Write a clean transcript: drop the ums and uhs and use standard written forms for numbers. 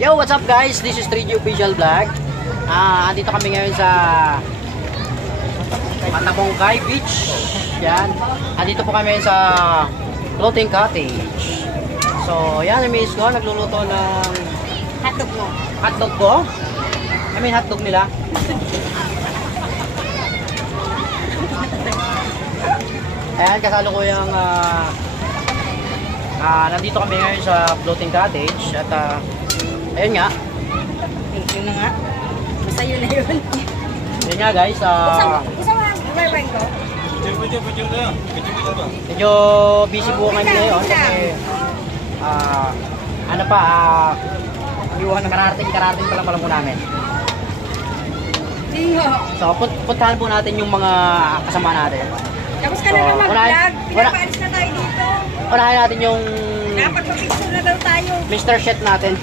Yo, what's up guys? This is 3G Official Vlog. Andito kami ngayon sa Matabongkay Beach. Yan. Andito po kami sa floating cottage. So, yan ang miss ko. Nagluluto ng Hotdog mo. hotdog ko. I mean, hotdog nila. Ayan, kasalukuyang nandito kami ngayon sa floating cottage. At ayun nga. Yun na nga. Basta yun na yun. Yun nga guys. Isa mo ang barbang ko? Medyo busy po kami ngayon kasi ano pa, iwan ng karating pa lang po namin. Dingo. So puntahan po natin yung mga kasama natin. Tapos ka na naman mag-vlog. Pinapaalis na tayo dito. Unahin natin yung Dapat mag-picture na daw tayo. Mr. Chef natin.